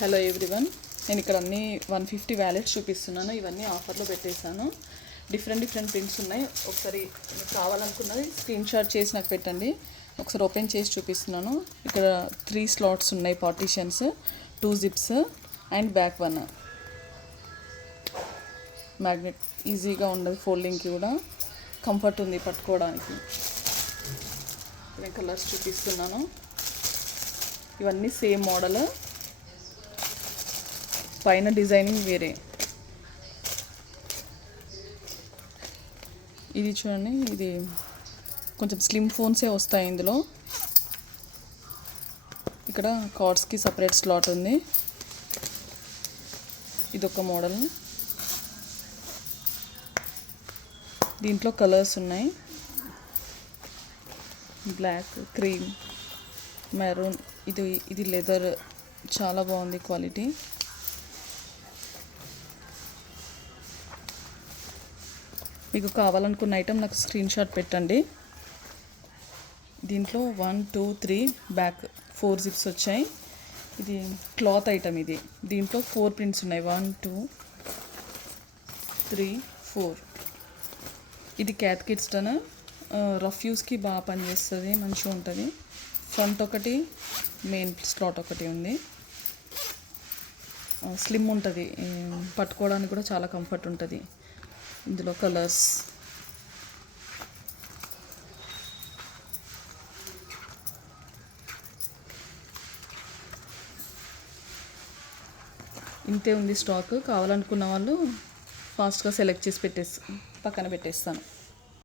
Hello everyone, నేను ఇక్కడ అన్ని 150 వ్యాలెట్స్ చూపిస్తున్నాను. ఇవన్నీ ఆఫర్లో పెట్టేశాను. డిఫరెంట్ ప్రింట్స్ ఉన్నాయి. ఒకసారి మీకు కావాలనుకున్నది స్క్రీన్ షాట్ చేసి నాకు పెట్టండి. ఒకసారి ఓపెన్ చేసి చూపిస్తున్నాను. ఇక్కడ 3 స్లాట్స్ ఉన్నాయి, partitions, 2 zips and back 1 magnet. ఈజీగా ఉండదు, ఫోల్డింగ్కి కూడా కంఫర్ట్ ఉంది పట్టుకోవడానికి. నేను కలర్స్ చూపిస్తున్నాను. ఇవన్నీ సేమ్ మోడల్, పైన డిజైనింగ్ వేరే. ఇది చూడండి, ఇది కొంచెం స్లిమ్ ఫోన్సే వస్తాయి ఇందులో. ఇక్కడ కార్డ్స్కి సపరేట్ స్లాట్ ఉంది. ఇదొక మోడల్. దీంట్లో కలర్స్ ఉన్నాయి, బ్లాక్, క్రీమ్, మెరూన్. ఇది లెదర్, చాలా బాగుంది క్వాలిటీ. మీకు కావాలనుకున్న ఐటెం నాకు స్క్రీన్ షాట్ పెట్టండి. దీంట్లో 1 2 3 బ్యాక్ 4 జిప్స్ వచ్చాయి. ఇది క్లాత్ ఐటమ్. దీంట్లో 4 ప్రింట్స్ ఉన్నాయి, 1 2 3 4. ఇది క్యాట్ కిడ్స్ టన్, రఫ్ యూస్కి బాగా పనిచేస్తుంది, మంచిగా ఉంటుంది. ఫ్రంట్ ఒకటి, మెయిన్ స్లాట్ ఒకటి ఉంది. స్లిమ్ ఉంటుంది, పట్టుకోవడానికి కూడా చాలా కంఫర్ట్ ఉంటుంది. ఇందులో కలర్స్, ఇంతే ఉంది స్టాక్. కావాలనుకున్న వాళ్ళు ఫాస్ట్గా సెలెక్ట్ చేసి పక్కన పెట్టేస్తాను.